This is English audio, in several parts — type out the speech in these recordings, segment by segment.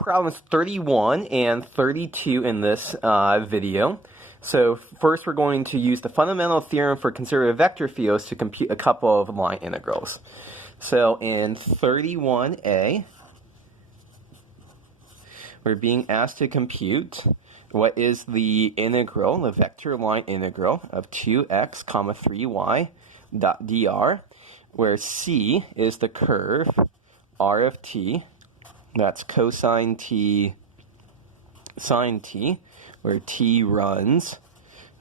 problems 31 and 32 in this video. So first we're going to use the fundamental theorem for conservative vector fields to compute a couple of line integrals. So in 31a, we're being asked to compute what is the integral, the vector line integral of 2x comma 3y dot dr, where c is the curve r of t, that's cosine t sine t, where t runs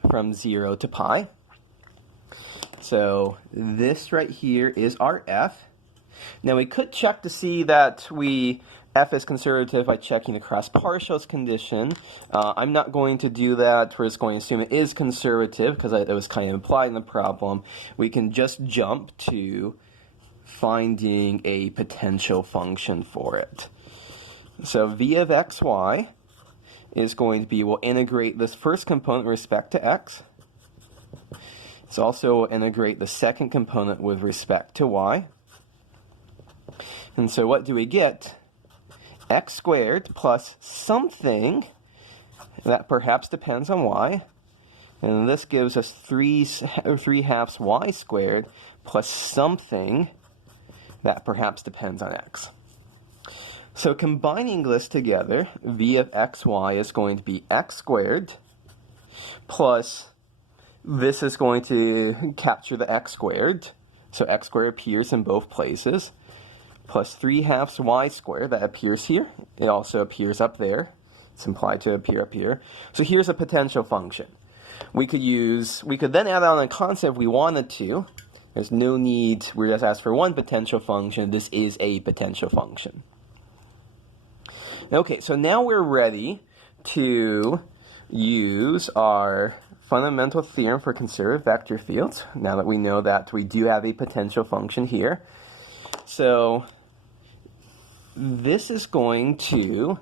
from 0 to pi. So this right here is our f. Now we could check to see that f is conservative by checking the cross partials condition. I'm not going to do that. We're just going to assume it is conservative because it was kind of implied in the problem. We can just jump to finding a potential function for it. So v of xy is going to be, we'll integrate this first component with respect to x. It's also integrate the second component with respect to y. And so what do we get? X squared plus something that perhaps depends on y. And this gives us 3 halves y squared plus something that perhaps depends on x. So combining this together, v of xy is going to be x squared plus this is going to capture the x squared. So x squared appears in both places. Plus 3 halves y squared, that appears here. It also appears up there. It's implied to appear up here. So here's a potential function. We could then add on a constant if we wanted to. There's no need, we're just asked for one potential function. This is a potential function. Okay, so now we're ready to use our fundamental theorem for conservative vector fields, now that we know that we do have a potential function here. So this is going to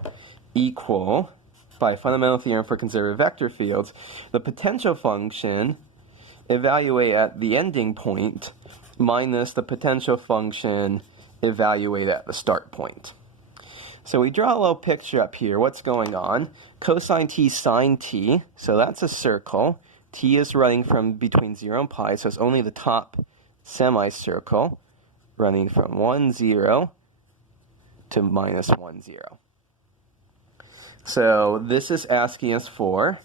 equal, by fundamental theorem for conservative vector fields, the potential function evaluate at the ending point minus the potential function evaluate at the start point. So we draw a little picture up here. What's going on? Cosine t sine t, so that's a circle. T is running from between 0 and pi, so it's only the top semicircle running from 1, 0 to minus 1, 0. So this is asking us for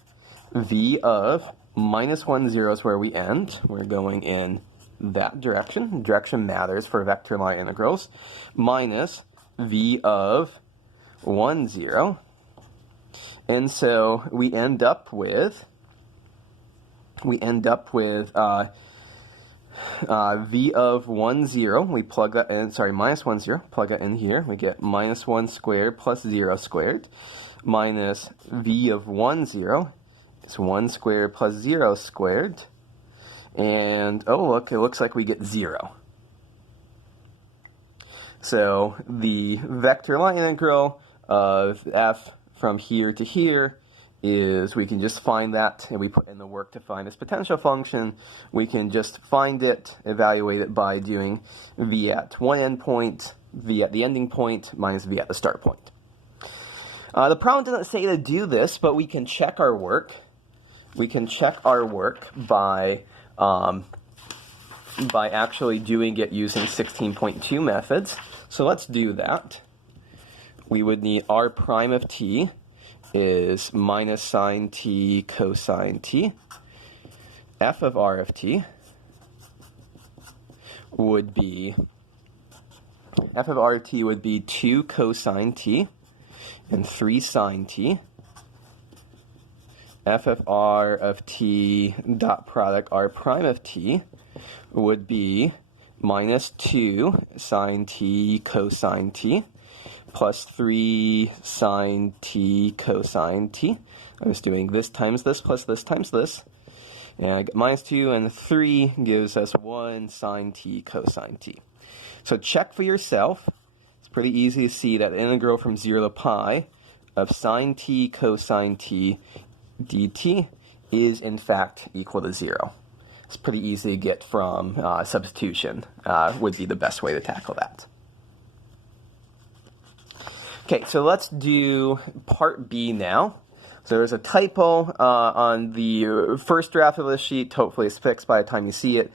v of minus 1, 0 is where we end. We're going in that direction. Direction matters for vector line integrals. Minus v of 1, 0. And so we end up with v of 1, 0. We plug that in, minus 1, 0. Plug that in here. We get minus 1 squared plus 0 squared. Minus v of 1, 0 is 1 squared plus 0 squared. And, oh look, it looks like we get 0. So the vector line integral of f from here to here is, we can just find that, and we put in the work to find this potential function. We can just find it, evaluate it by doing v at one endpoint, v at the ending point, minus v at the start point. The problem doesn't say to do this, but we can check our work. We can check our work by actually doing it using 16.2 methods. So let's do that. We would need r prime of t is minus sine t cosine t. F of r of t would be, 2 cosine t and 3 sine t. F of r of t dot product r prime of t would be minus 2 sine t cosine t plus 3 sine t cosine t. I'm just doing this times this plus this times this. And I get minus 2 and 3 gives us 1 sine t cosine t. So check for yourself. It's pretty easy to see that the integral from 0 to pi of sine t cosine t dt is in fact equal to 0. It's pretty easy to get from substitution, would be the best way to tackle that. Okay, so let's do part B now. So there's a typo on the first draft of this sheet. Hopefully it's fixed by the time you see it.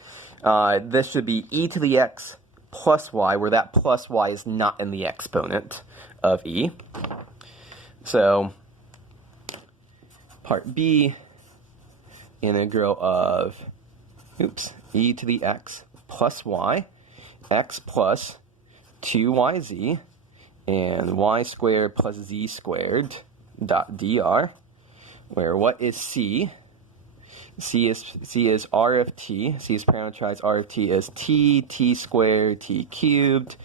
This should be e to the x plus y, where that plus y is not in the exponent of e. So part B, integral of, e to the x plus y, x plus 2yz, and y squared plus z squared dot dr, where what is c? C is r of t. C is parameterized. R of t is t squared, t cubed,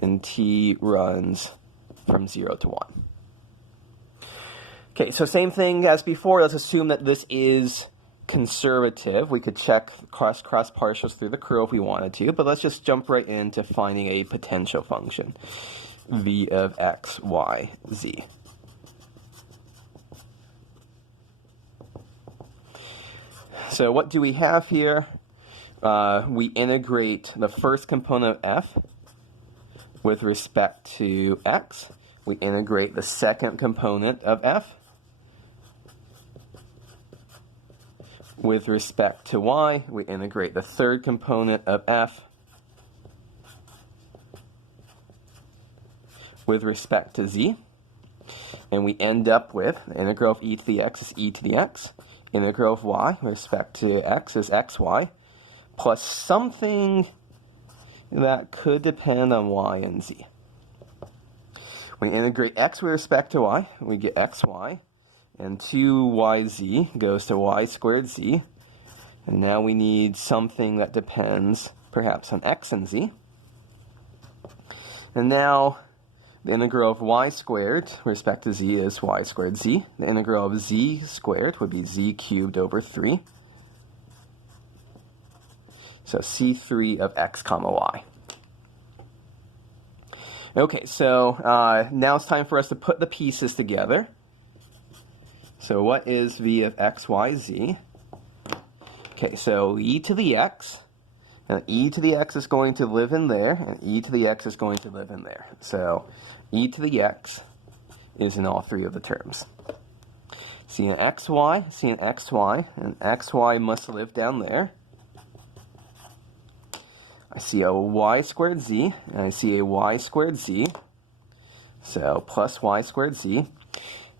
and t runs from 0 to 1. Okay, so same thing as before. Let's assume that this is conservative. We could check cross partials through the curl if we wanted to, but let's just jump right into finding a potential function, v of x, y, z. So what do we have here? We integrate the first component of f with respect to x. We integrate the second component of f with respect to y. We integrate the third component of f with respect to z. And we end up with the integral of e to the x is e to the x. Integral of y with respect to x is xy, plus something that could depend on y and z. We integrate x with respect to y, we get xy, and 2yz goes to y squared z. And now we need something that depends perhaps on x and z. And now the integral of y squared with respect to z is y squared z. The integral of z squared would be z cubed over 3. So c3 of x comma y. Okay, so now it's time for us to put the pieces together. So what is v of x, y, z? Okay, so e to the x. And e to the x is going to live in there, and e to the x is going to live in there. So e to the x is in all three of the terms. See an xy, see an xy, and xy must live down there. I see a y squared z, and I see a y squared z. So plus y squared z.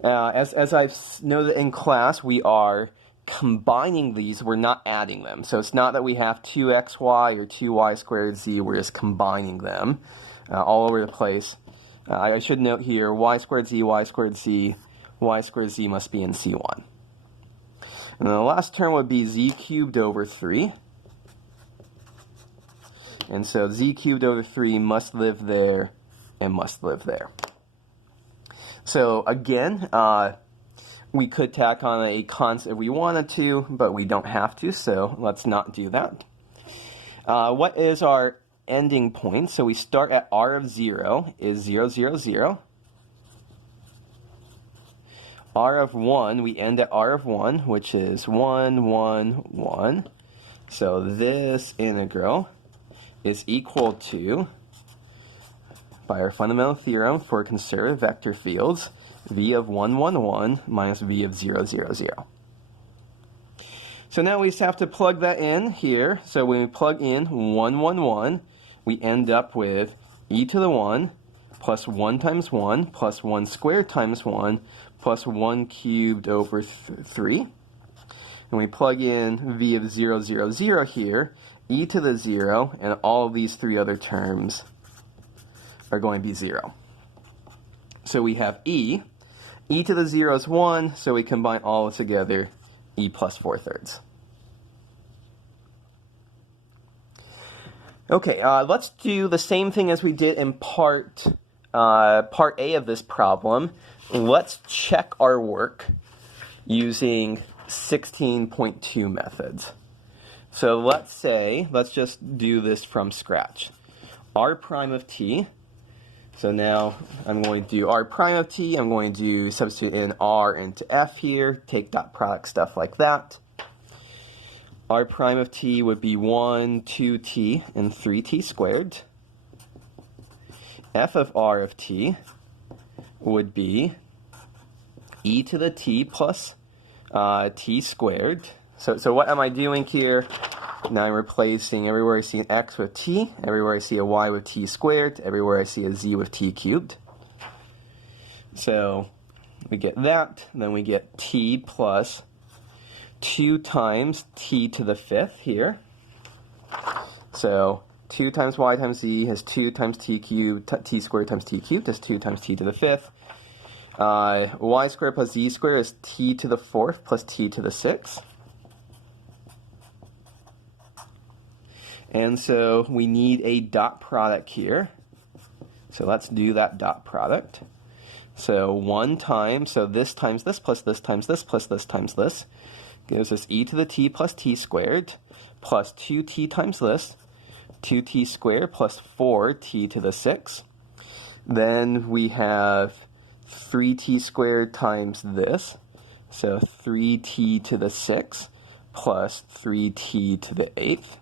As I've noted in class, we are combining these, we're not adding them. So it's not that we have 2xy or 2y squared z, we're just combining them all over the place. I should note here, y squared z must be in C1. And then the last term would be z cubed over 3. And so z cubed over 3 must live there and must live there. So again, we could tack on a constant if we wanted to, but we don't have to, so let's not do that. What is our ending point? So we start at r of 0 is 0, 0, 0. R of 1, we end at r of 1, which is 1, 1, 1. So this integral is equal to, by our fundamental theorem for conservative vector fields, v of 1, 1, 1 minus v of 0, 0, 0. So now we just have to plug that in here. So when we plug in 1, 1, 1, we end up with e to the 1 plus 1 times 1 plus 1 squared times 1 plus 1 cubed over 3. And we plug in v of 0, 0, 0 here, e to the 0, and all of these three other terms are going to be 0. So we have e to the 0 is 1, so we combine all together, e plus 4/3. Okay, let's do the same thing as we did in part A of this problem. Let's check our work using 16.2 methods. So let's just do this from scratch. R prime of t. So now I'm going to do r prime of t. I'm going to substitute in r into f here, take dot product, stuff like that. R prime of t would be 1, 2t, and 3t squared. F of r of t would be e to the t plus t squared. So what am I doing here? Now I'm replacing everywhere I see an x with t, everywhere I see a y with t squared, everywhere I see a z with t cubed. So we get that, then we get t plus 2 times t to the 5th here. So 2 times y times z is 2 times t cubed, t squared times t cubed is 2 times t to the 5th. Y squared plus z squared is t to the 4th plus t to the 6th. And so we need a dot product here. So let's do that dot product. So 1 times, so this times this plus this times this plus this times this gives us e to the t plus t squared plus 2t times this, 2t squared plus 4t to the 6. Then we have 3t squared times this, so 3t to the 6 plus 3t to the 8th.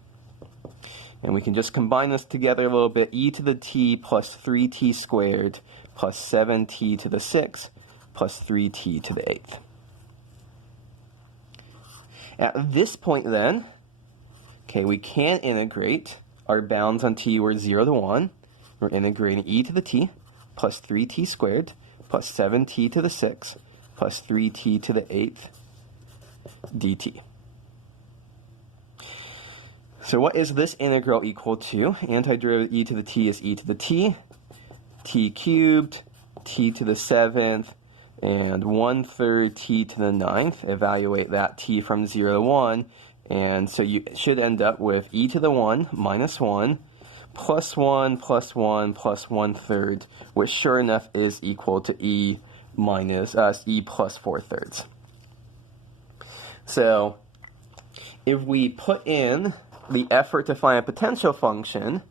And we can just combine this together a little bit. E to the t plus 3t squared plus 7t to the 6 plus 3t to the 8th. At this point then, okay, we can integrate our bounds on t were 0 to 1. We're integrating e to the t plus 3t squared plus 7t to the 6 plus 3t to the 8th dt. So what is this integral equal to? Antiderivative e to the t is e to the t cubed, t to the 7th, and 1/3 t to the 9th. Evaluate that t from 0 to 1, and so you should end up with e to the 1 minus 1 plus 1 plus 1 plus 1/3, which sure enough is equal to e minus e plus 4/3. So if we put in the effort to find a potential function,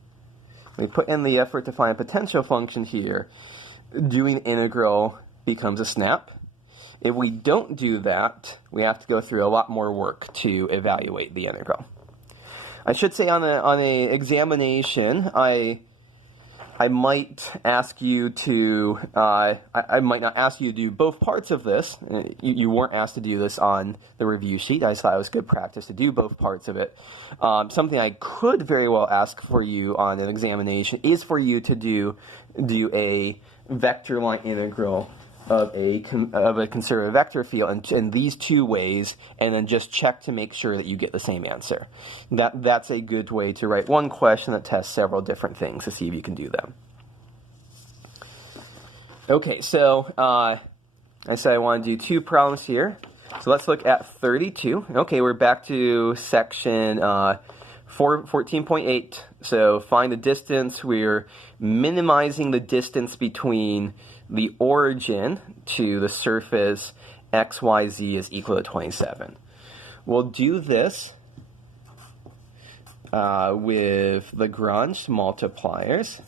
here, doing integral becomes a snap. If we don't do that, we have to go through a lot more work to evaluate the integral. I should say on a examination, I might ask you to, I might not ask you to do both parts of this. You weren't asked to do this on the review sheet. I just thought it was good practice to do both parts of it. Something I could very well ask for you on an examination is for you to do a vector line integral of a conservative vector field in these two ways, and then just check to make sure that you get the same answer. That's a good way to write one question that tests several different things to see if you can do them. Okay, so I said I want to do 2 problems here. So let's look at 32. Okay, we're back to section 14.8. So find the distance. We're minimizing the distance between the origin to the surface xyz is equal to 27. We'll do this with Lagrange multipliers.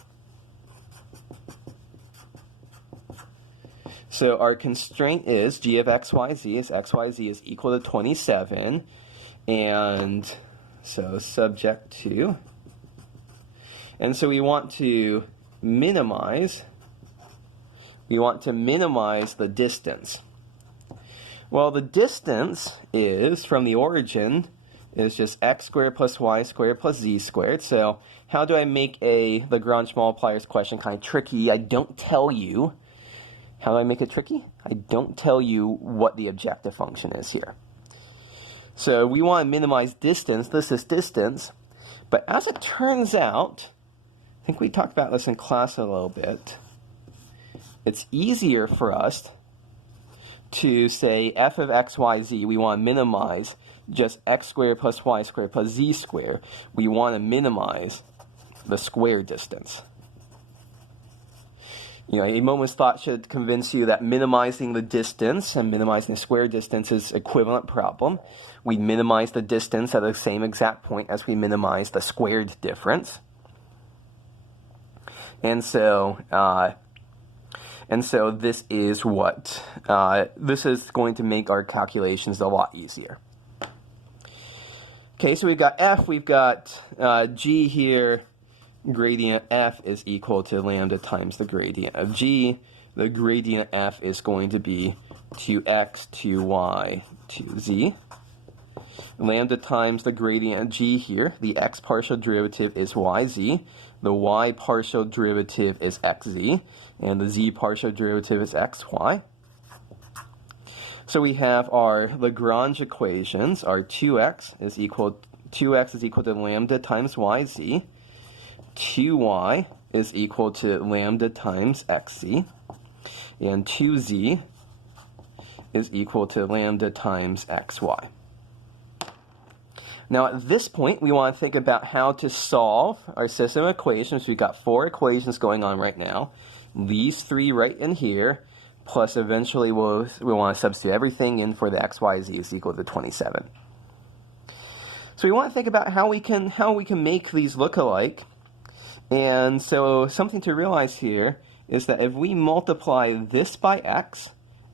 So our constraint is g of xyz is equal to 27, and so subject to, and so we want to minimize the distance. Well, the distance is from the origin is just x squared plus y squared plus z squared. So how do I make a Lagrange multipliers question kind of tricky? I don't tell you. How do I make it tricky? I don't tell you what the objective function is here. So we want to minimize distance. This is distance. But as it turns out, I think we talked about this in class a little bit, it's easier for us to say f of x, y, z, we want to minimize just x squared plus y squared plus z squared. We want to minimize the square distance. You know, a moment's thought should convince you that minimizing the distance and minimizing the square distance is equivalent problem. We minimize the distance at the same exact point as we minimize the squared difference. And so this is what, this is going to make our calculations a lot easier. Okay, so we've got f, we've got g here. Gradient f is equal to lambda times the gradient of g. the gradient f is going to be 2x, 2y, 2z. Lambda times the gradient g here, the x partial derivative is yz, the y partial derivative is xz, and the z partial derivative is xy. So we have our Lagrange equations, our 2x is equal to lambda times yz, 2y is equal to lambda times xz, and 2z is equal to lambda times xy. Now at this point, we want to think about how to solve our system of equations. We've got 4 equations going on right now. These 3 right in here, plus eventually we want to substitute everything in for the x, y, z is equal to 27. So we want to think about how we can make these look alike. And so something to realize here is that if we multiply this by x,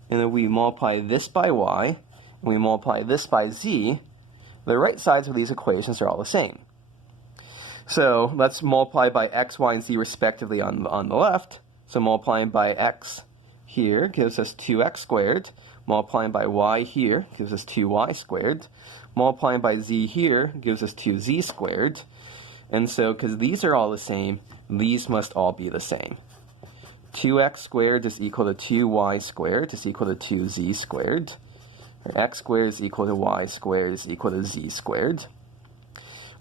and then we multiply this by y, and we multiply this by z, the right sides of these equations are all the same. So let's multiply by x, y, and z respectively on the left. So multiplying by x here gives us 2x squared. Multiplying by y here gives us 2y squared. Multiplying by z here gives us 2z squared. And so, because these are all the same, these must all be the same. 2x squared is equal to 2y squared is equal to 2z squared. Or x squared is equal to y squared is equal to z squared.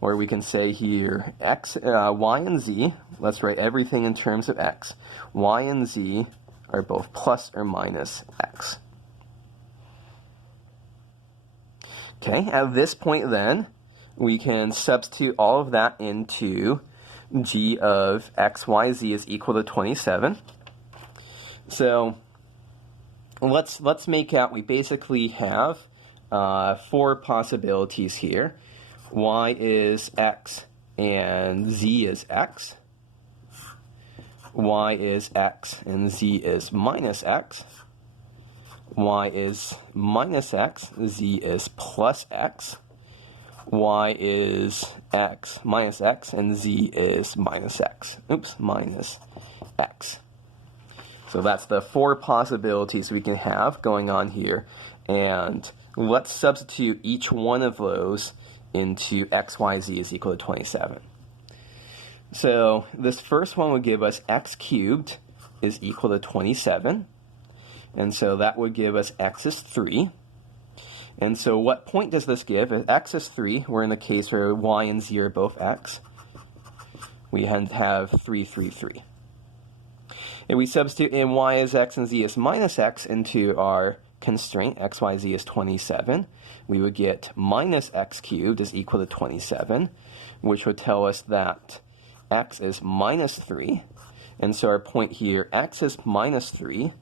Or we can say here, y and z, let's write everything in terms of x. Y and z are both plus or minus x. Okay, at this point then, we can substitute all of that into g of x, y, z is equal to 27. So let's make out, we basically have 4 possibilities here. Y is x and z is x. Y is x and z is minus x. Y is minus x, z is plus x. Y is x minus x, and z is minus x. Minus x. So that's the 4 possibilities we can have going on here. And let's substitute each one of those into x, y, z is equal to 27. So this first one would give us x cubed is equal to 27. And so that would give us x is 3. And so what point does this give? If x is 3, we're in the case where y and z are both x. We have 3, 3, 3. If we substitute in y is x and z is minus x into our constraint, x, y, z is 27, we would get minus x cubed is equal to 27, which would tell us that x is minus 3. And so our point here, x is minus 3,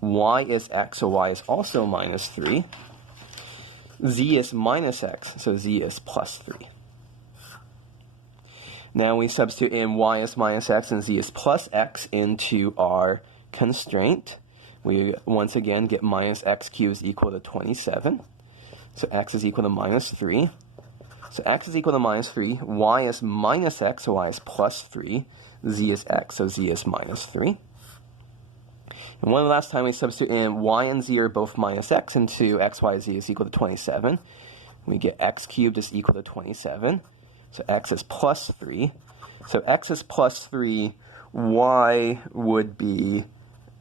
y is x, so y is also minus 3. Z is minus x, so z is plus 3. Now we substitute in y is minus x and z is plus x into our constraint. We once again get minus x cubed is equal to 27. So x is equal to minus 3. So x is equal to minus 3. Y is minus x, so y is plus 3. Z is x, so z is minus 3. And one last time we substitute in y and z are both minus x into x, y, z is equal to 27. We get x cubed is equal to 27. So x is plus 3. So x is plus 3. Y would be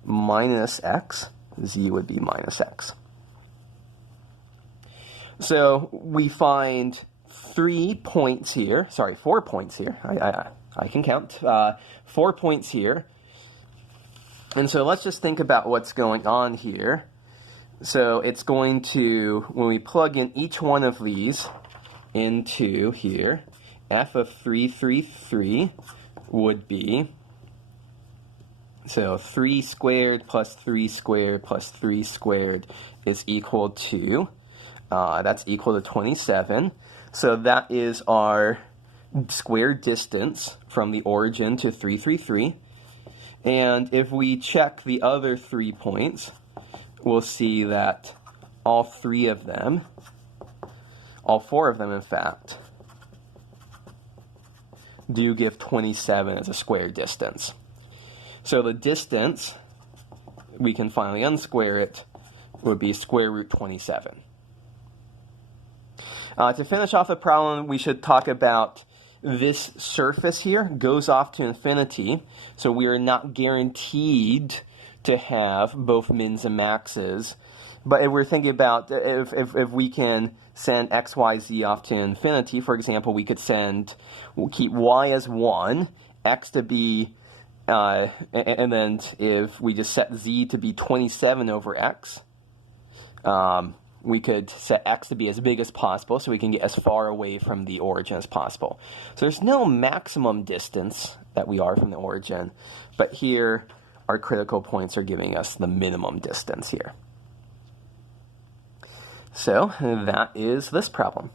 minus x. Z would be minus x. So we find 4 points here. I can count. 4 points here. And so let's just think about what's going on here. So it's going to, when we plug in each one of these into here, f of 3, 3, 3 would be, so 3 squared plus 3 squared plus 3 squared is equal to, that's equal to 27. So that is our square distance from the origin to 3, 3, 3. And if we check the other 3 points, we'll see that all 4 of them in fact, do give 27 as a square distance. So the distance we can finally unsquare it, would be square root 27. To finish off the problem, we should talk about this surface here goes off to infinity, so we are not guaranteed to have both mins and maxes. But if we're thinking about if we can send x, y, z off to infinity, for example, we'll keep y as 1, x to be, and then if we just set z to be 27 over x, we could set x to be as big as possible so we can get as far away from the origin as possible. So there's no maximum distance that we are from the origin, but here our critical points are giving us the minimum distance here. So that is this problem.